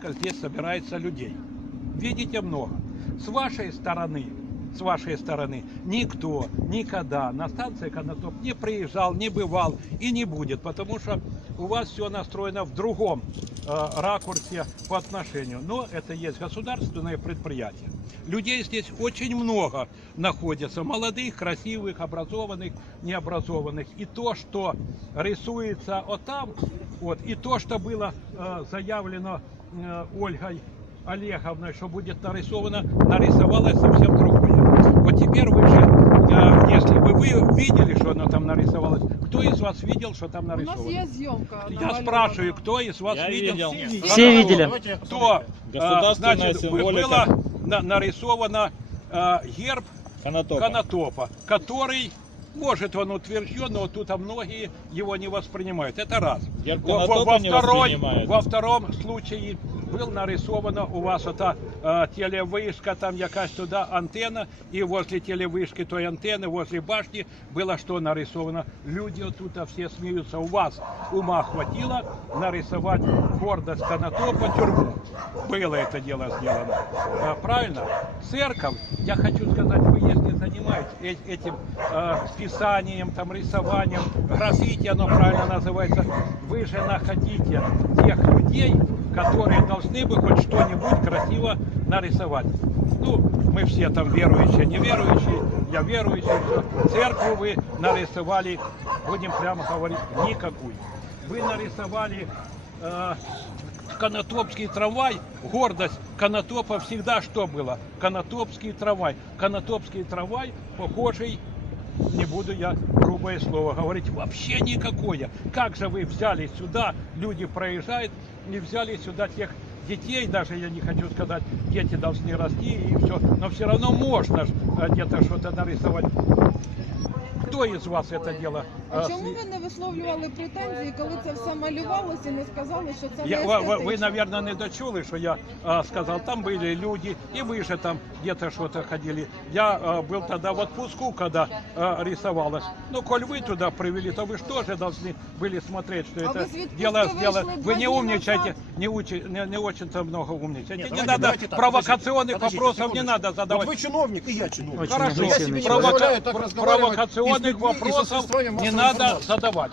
сколько здесь собирается людей. Видите много. С вашей стороны, с вашей стороны никто никогда на станции Конотоп не приезжал, не бывал и не будет, потому что у вас все настроено в другом э, ракурсе по отношению. Но это есть государственное предприятие. Людей здесь очень много находится, молодых, красивых, образованных, необразованных. И то, что рисуется вот там, вот, и то, что было э, заявлено э, Ольгой Олеговной, что будет нарисовано, нарисовалось совсем другое. Вот теперь вы же, э, если бы вы видели, что оно там нарисовалось, кто из вас видел, что там У нас є зйомка. Я спрашиваю, кто из вас Я видел? видел. Все видели. Кто? Государственная значит, было на- нарисовано э, герб Конотопа. Конотопа, который, может, он утвержден, но тут а многие его не воспринимают. Это раз. Герб Во, во- второй, воспринимают. во втором случае был нарисована у вас эта э, телевышка, там якась туда антенна, и возле телевышки той антенны, возле башни было что нарисовано. Люди тут а все смеются. У вас ума хватило нарисовать гордость Конотопа, тюрьму. Было это дело сделано. А, правильно? Церковь, я хочу сказать, вы если занимаетесь э- этим э, писанием, там, рисованием, граффити, оно правильно называется, вы же находите тех людей, которые должны бы хоть что-нибудь красиво нарисовать. Ну, мы все там верующие, неверующие, я верующий, всё. церковь вы нарисовали, будем прямо говорить, никакую. Вы нарисовали э, Конотопский трамвай, гордость Конотопа всегда что было? Конотопский трамвай. Конотопский трамвай похожий, не буду я грубое слово говорить, вообще никакое. Как же вы взяли сюда, люди проезжают, не взяли сюда тех детей, даже я не хочу сказать, дети должны расти и все, но все равно можно где-то что-то нарисовать. Кто из вас это дело? А э, чому сли- ви не висловлювали претензії, коли це все малювалося і не сказали, що це Я, не ви, ви, ви, естетично? наверное, не дочули, що я а, сказав, там были люди, и вы же там где-то что-то ходили. Я а, был тогда в отпуску, когда а, рисовалось. Ну, коль вы туда привели, то вы же тоже должны были смотреть, что А это вы с відпустки дело вышли сделано. два Вы не дня умничайте, назад. не, учи, не, не очень-то много умничайте. Нет, не давайте- надо давайте так, провокационных подождите, вопросов, не секундочку. надо задавать. Вот вы чиновник, и я чиновник. Очень Хорошо, Я себе не агрессивный позволяю человек. так Провока- разговаривать и с провокационных со вопросов не надо задавать.